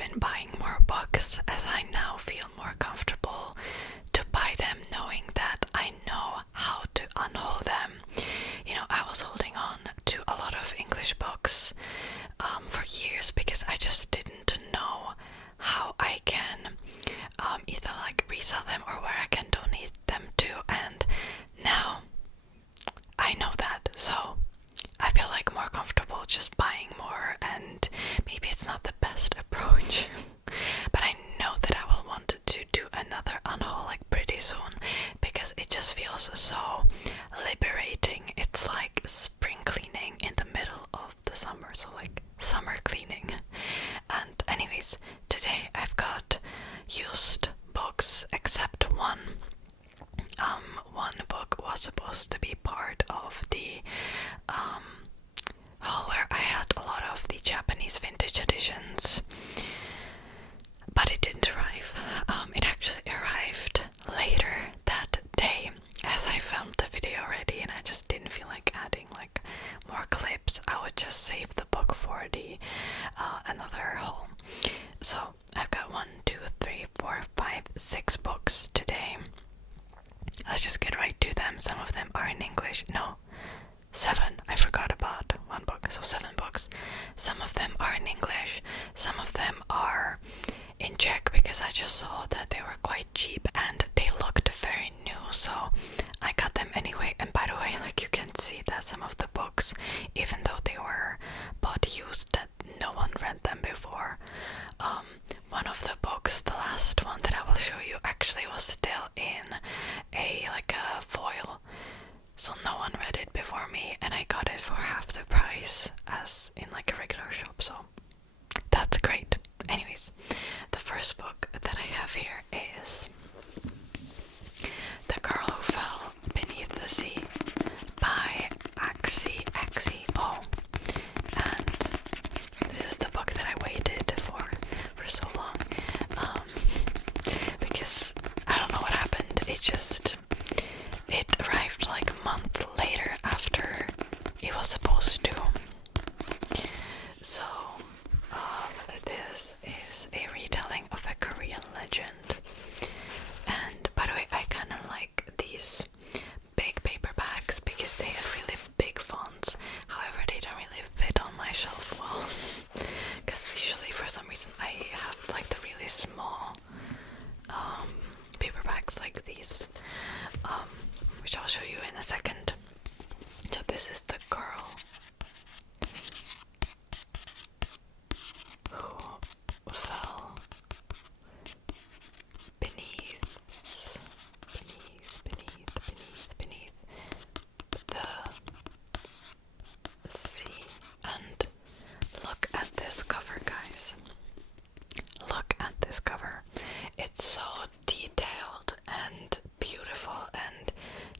been buying more books as I now feel more comfortable to buy them, knowing that I know how to unhaul them. You know, I was holding on to a lot of English books for years because I just didn't know how I can either like resell them or where I can donate them to, and now I know that, so I feel like more comfortable just buying more. And maybe it's not the best approach, but I know that I will want to do another unhaul like pretty soon because it just feels so liberating. It's like spring cleaning in the middle of the summer, so like summer cleaning. And anyways, today I've got used books except one. One book was supposed to be part of the haul where I had a lot of the Japanese vintage editions, but it didn't arrive. It actually arrived later that day as I filmed the video already, and I just didn't feel like adding like more clips. I would just save the book for the another haul. So I've got 1, 2, 3, 4, 5, 6 books today. Let's just get right to them. Some of them are in English. No, 7. I forgot about one book, so 7 books. Some of them are in English. Some of them are in Czech because I just saw that they were quite cheap and they looked very new, so I got them anyway. And by the way, like you can see that some of the books, even though they were bought used, that no one read them before. One of the books, the last one that I will show you, actually was still in a foil, so no one read it before me, and I got it for half the price as in like a regular shop, so that's great. Anyways, the first book that I have here is The Girl Who Fell Beneath the Sea by O. And this is the book that I waited for so long, because I don't know what happened. It arrived like a month later after it was supposed to. So this is a retelling of a Korean legend. And by the way, I kind of like these big paperbacks because they have really big fonts. However, they don't really fit on my shelf well, because usually for some reason I have like the really small paperbacks like these, which I'll show you in a second. So this is The Girl Who Fell beneath the sea. And look at this cover, guys. Look at this cover. It's so detailed and beautiful, and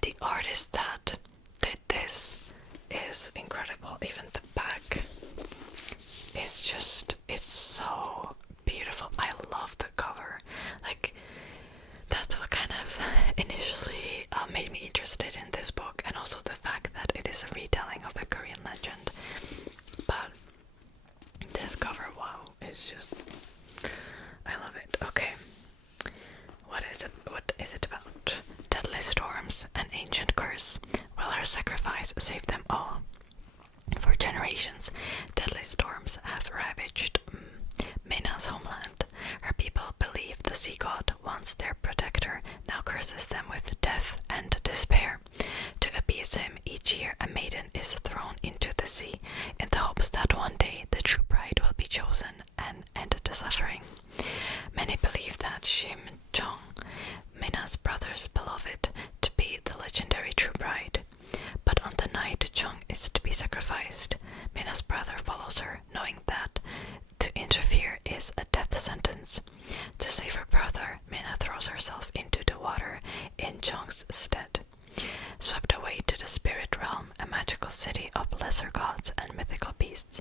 the artist that did this is incredible. Even the back is just, it's so beautiful. I love the cover. Like, that's what kind of initially made me interested in this book, and also the fact that it is a retelling of a Korean legend. But this cover, wow, it's just, I love it. Okay, what is it about? Deadly storms, an ancient curse. Will her sacrifice save them all? For generations, deadly storms have ravaged Mena's homeland. Her people believe the sea god, once their protector, now curses them with death and despair. To appease him, each year a maiden is thrown into the sea in the hopes that one day the true bride will be chosen and end the suffering. Many believe that Shim Jong, Mena's brother's beloved, to be the legendary true bride. But on the night Jong is to be sacrificed, Mena's brother follows her, knowing that to interfere is a death sentence. To save her brother, Mena throws herself into the water in Jong's stead. Swept away to the spirit realm, a magical city of lesser gods and mythical beasts,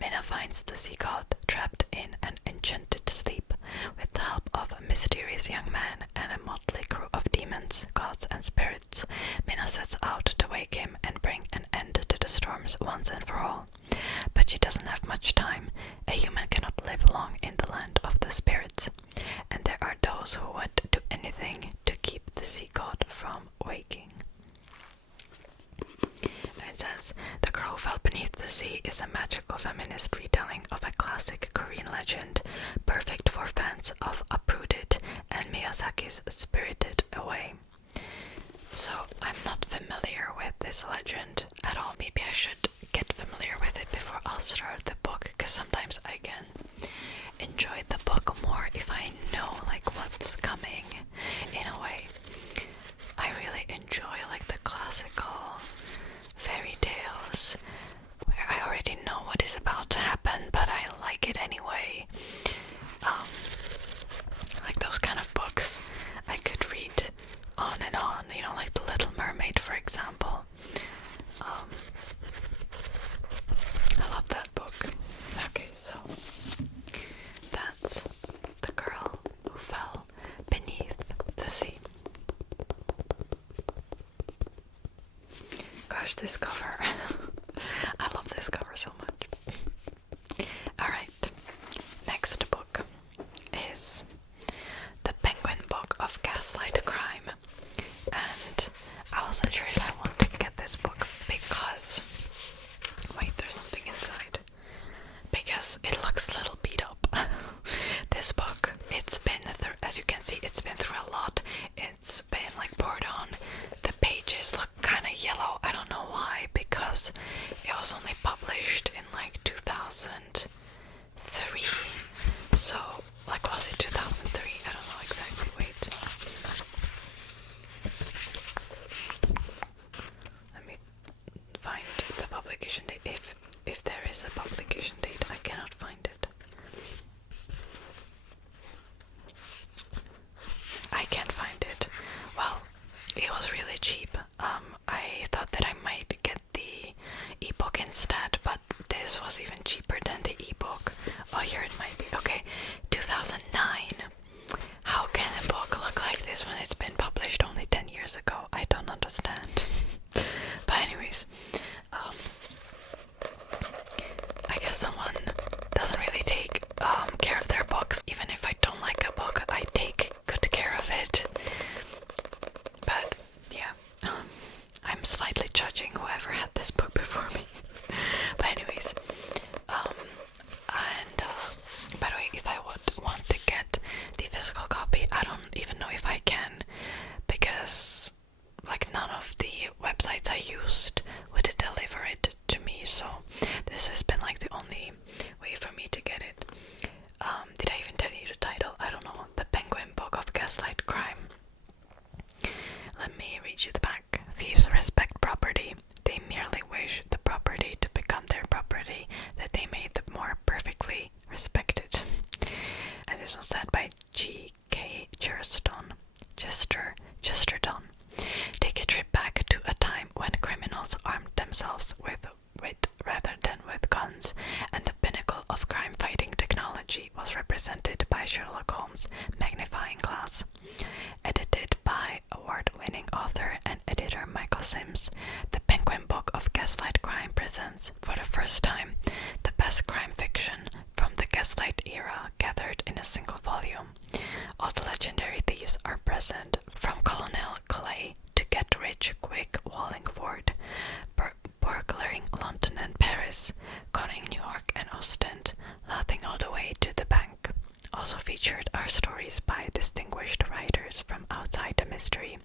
Mena finds the sea god trapped in an enchanted sleep. With the help of a mysterious young man and a motley crew of demons, gods and spirits, Mena sets out to wake him and bring an end to the storms once and for all. But she doesn't have much time. A human cannot live long in the land legend, perfect for fans of Uprooted and Miyazaki's Spirited Away. So I'm not familiar with this legend at all. Maybe I should get familiar with it before I'll start the book, because sometimes I can enjoy the book more if I know like what's coming. In a way, I really enjoy like the classical fairy tales where I already know what is about to happen, but I like it anyway. Like those kind of books I could read on and on, you know, like The Little Mermaid, for example. I love that book. Okay, so that's The Girl Who Fell Beneath the Sea. Gosh, this cover. I love this cover so much. Alright, next book is The Penguin Book of Gaslight Crime. And I wasn't sure if I want to get this book because... Wait, there's something inside. Because it looks a little beat up. This book, it's been through, as you can see, it's been through a lot. It's been like poured on. The pages look kind of yellow. I don't know why, because it was only published in like 2003. So, like, was it 2003? I don't know exactly. Wait. Let me find the publication date. If there is a publication date, I cannot find it. I can't find it. Well, it was really cheap. I thought that I might get the ebook instead, but this was even cheaper than the ebook. Oh, here it might be. Okay, 2009. How can a book look like this when it's been published only 10 years ago? I don't understand. But anyways, I guess someone doesn't really take care of their books. Even if I don't like a book, I take good care of it. But yeah, I'm slightly judging whoever had this book before me. But anyways, and by the way, if I would want to get the physical copy, I don't even know if I can, because like none of the websites I used would deliver it to me, so this has been like the only way for me to get it. Did I even tell you the title? I don't know. The Penguin Book of Gaslight Crime. Let me read you the back. Thieves respect property. They merely wish the property to become their property, that they may the more perfectly respect it. And this was said by G.K. Chesterton. Take a trip back to a time when criminals armed themselves with wit rather than with guns, and the pinnacle of crime-fighting technology was represented by Sherlock Holmes' magnifying glass. Edited by award-winning author and editor Michael Sims, The Penguin Book of Gaslight Crime presents, for the first time, the best crime fiction from the Gaslight era gathered in a single volume. All the legendary thieves are present, from Colonel Clay to Get Rich Quick Wallingford, burglaring London and Paris, conning New York and Ostend, laughing all the way to the bank. Also featured are stories by distinguished writers from outside the mystery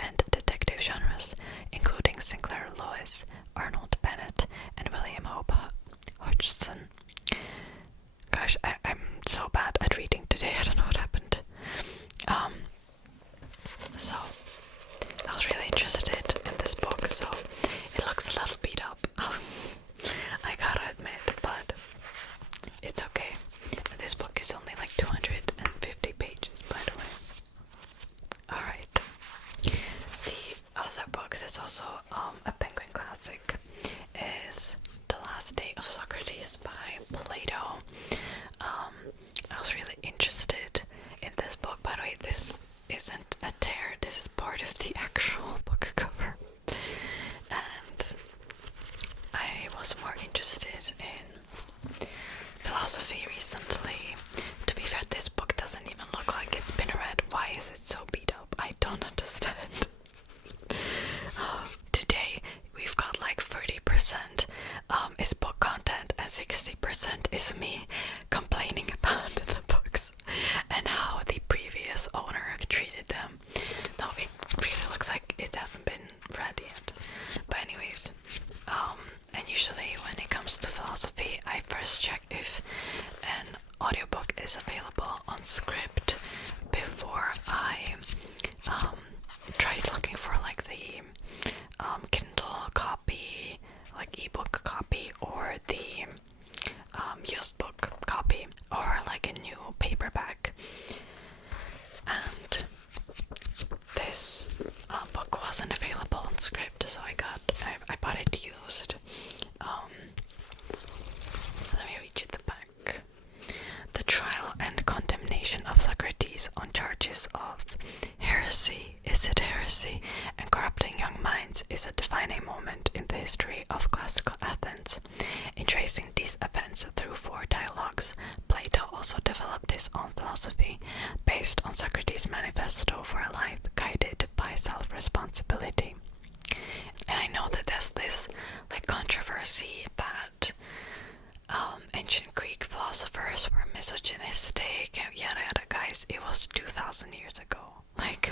and detective genres, including Sinclair Lewis, Arnold Bennett, and William Hope Hodgson. Gosh, I'm so bad at reading today, I don't know what happened. So, I was really interested in this book, so it looks a little beat up, I gotta admit, but it's okay. This book is only like 250 pages, by the way. Alright. The other book that's also a Penguin classic is The Last Day of Socrates by Plato. book is available on script before I tried looking for like the Kindle copy, like ebook copy, or the used book copy, or like a new paperback. And this book wasn't available on script, so I bought it used. Let me read you the back. The trial and condemnation of Socrates on charges of heresy, and corrupting young minds is a defining moment in the history of classical Athens. In tracing these events through 4 dialogues, Plato also developed his own philosophy based on Socrates' manifesto for a life guided by self-responsibility. And I know that there's this like controversy that ancient Greek philosophers were misogynistic, yada yada. Guys, it was 2,000 years ago. Like,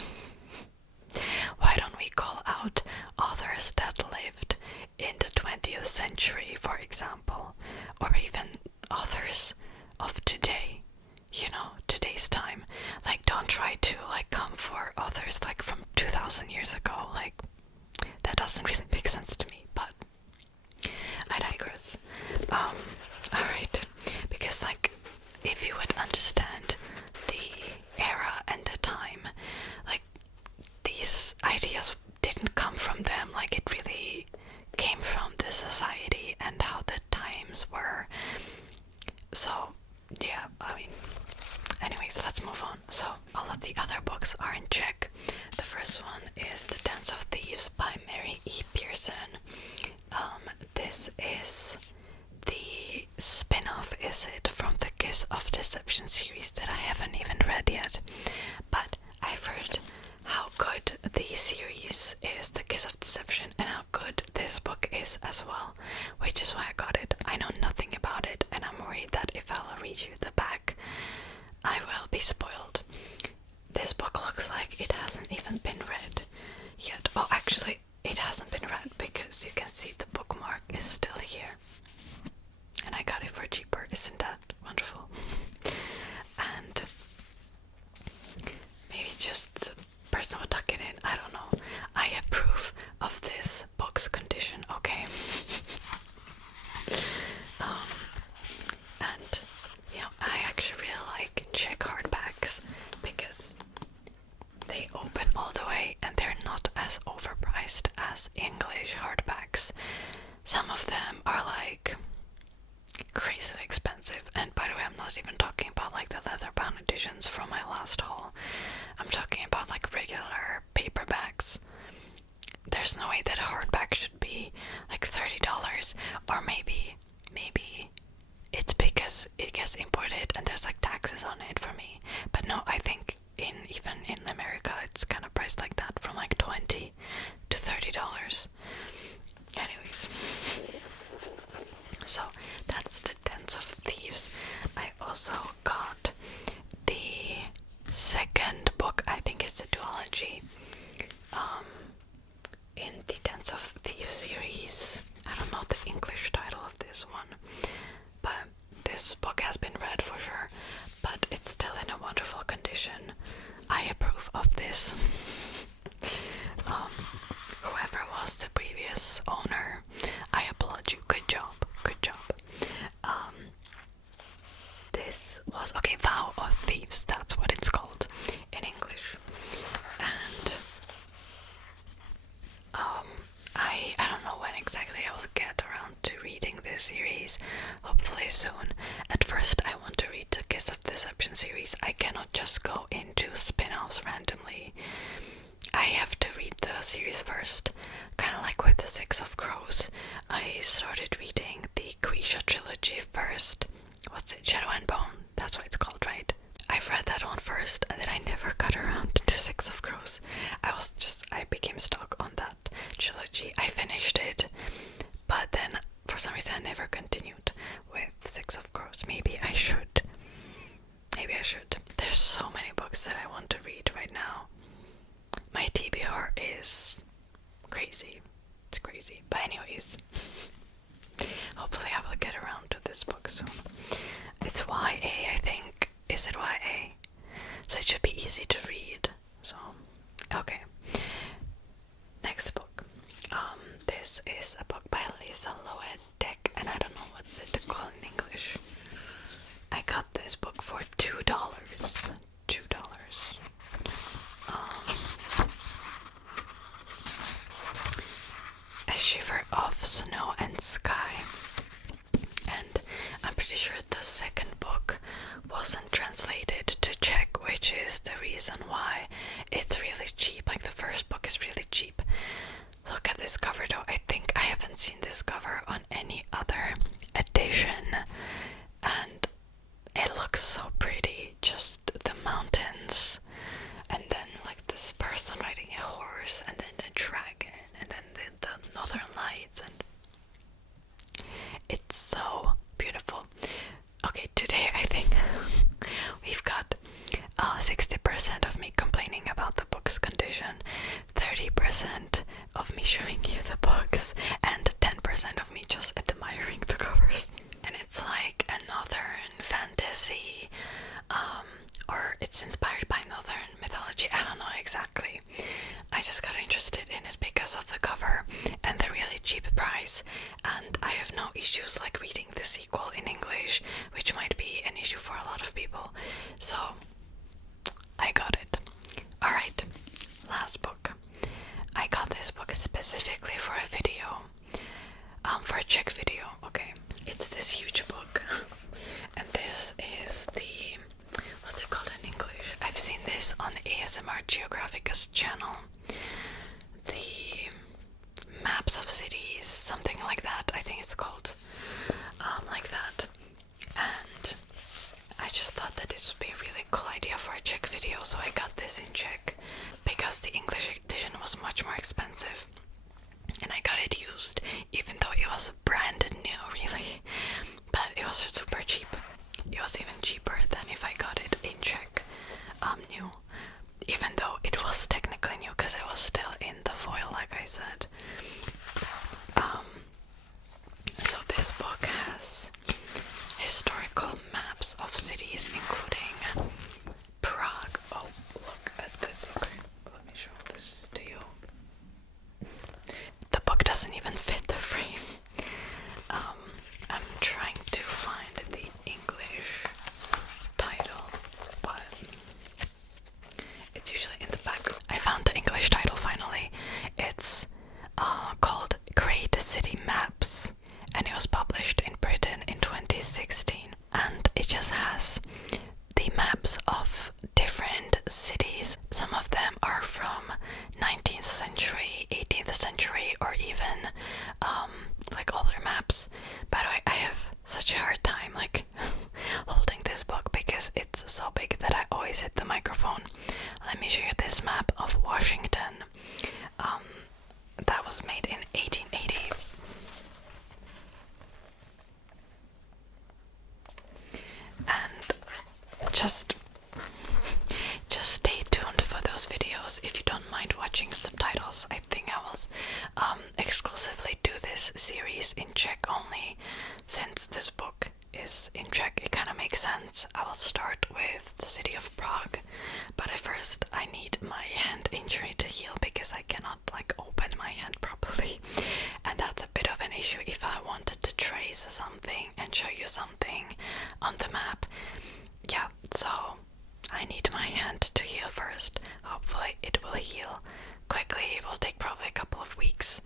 why don't we call out authors that lived in the 20th century, for example, or even authors of today, you know, today's time? Like, don't try to like come for authors like from 2,000 years ago. Like, that doesn't really make sense to me, but I digress. Alright, because like, if you would understand the era and the time, like, these ideas didn't come from them, like, it really came from the society and how the times were. So, yeah, I mean, anyways, let's move on. So, all of the other books are in Czech. The first one is The Dance of Thieves by Mary E. Pearson. This is the spin-off, is it, from the Kiss of Deception series that I haven't even read yet. But I've heard how good the series is, The Kiss of Deception, and how good this book is as well, which is why I got it. I know nothing about it, and I'm worried that if I'll read you the back, I will be spoiled. This book looks like it hasn't even been read yet. Oh, actually, it hasn't been read because you can see the bookmark is still here. And I got it for cheaper. Isn't that wonderful? And maybe just the person would tuck it in. I don't know. I approve of this book's condition, okay? And, you know, I actually really like Czech hardbacks because they open all the way and they're not as overpriced as English hardbacks. Some of them are like crazily expensive, and by the way, I'm not even talking about like the leather-bound editions from my last haul. I'm talking about like regular paperbacks. There's no way that a hardback should be like $30, or maybe it's because it gets imported and there's like taxes on it for me. But no, I think even in America it's kind of priced like that, from like $20 to $30. Anyways, so that's The Dance of Thieves. I also got the second book, I think it's a duology, in the Dance of Thieves series. I don't know the English title of this one, but this book has been read for sure, but it's still in a wonderful condition. I approve of this. Whoever was the previous owner, I applaud you. Good job. This was, okay, Vow of Thieves, that's what it's called in English. And I don't know when exactly I will get around to reading this series. Hopefully soon. At first I want to read the Kiss of Deception series. I cannot just go into spin-offs randomly. I have to read the series first. Kind of like with the Six of Crows. I started reading the Grisha trilogy first. What's it? Shadow and Bone. That's what it's called, right? I've read that one first, and then I never got around to Six of Crows. I became stuck on that trilogy. I finished it, but then for some reason I never continued with Six of Crows. Maybe I should. There's so many books that I want to read right now. My TBR is crazy. It's crazy. But anyways, hopefully I will get around to this book soon. It's YA, I think. was $2. A Shiver of Snow and Sky. And I'm pretty sure the second book wasn't translated to Czech, which is the reason why it's really cheap. Like, the first book is really cheap. Look at this cover though. I think I haven't seen this cover on any other edition, and it looks so pretty. Just the mountains, and then like this person riding a horse, and then the dragon, and then the northern lights, and it's so beautiful. Okay, today I think we've got 60% of me complaining about the book's condition, 30% of me showing you the books, and 10% of me just admiring the covers. And it's like a northern fantasy, or it's inspired by northern mythology. I don't know exactly. I just got interested in it because of the cover and the really cheap price, and I have no issues like reading the sequel in English, which might be an issue for a lot of people. So I got it. Alright, last book. I got this book specifically for a video, for a Czech video, okay. It's this huge book, and this is the, what's it called in English? I've seen this on ASMR Geographica's channel. The Maps of Cities, something like that, I think it's called, like that. And I just thought that this would be a really cool idea for a Czech video, so I got this in Czech because the English edition was much more expensive, and I got it used, even though it was brand new, really, but it was super cheap. It was even cheaper than if I got it in Czech, new, even though it was technically new because it was still in the foil, like I said. So this book has historical maps of cities, including Prague. Oh, look at this. Okay, let me show this to you. The book doesn't even fit the frame. I'm trying to find the English title, but it's usually in the back. I found the English title finally. It's called Great City Maps, and it was published in Britain in 2016. And it just has the maps of different cities. Some of them are from 19th century, 18th century, or even like older maps. By the way, I have such a hard time like holding this book because it's so big that I always hit the microphone. Let me show you this map of Washington. That was made in 1880. And just stay tuned for those videos if you don't mind watching subtitles. I think I will exclusively do this series in Czech only, since this book is in Czech. It kind of makes sense. I will start with the city of Prague, but at first I need my hand injury to heal because I cannot like open my hand properly, and that's a bit of an issue if I wanted to trace something and show you something on the map. Yeah, so I need my hand to heal first. Hopefully it will heal quickly. It will take probably a couple of weeks,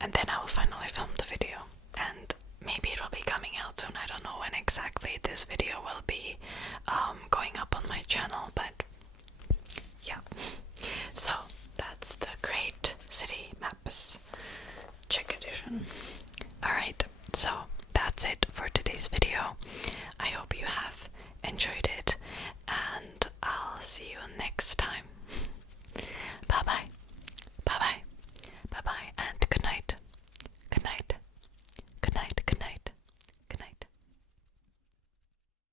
and then I will finally film the video, and maybe it will be coming out soon. I don't know when exactly this video will be going up on my channel, but yeah. So that's the Great City Maps Czech edition. Alright, so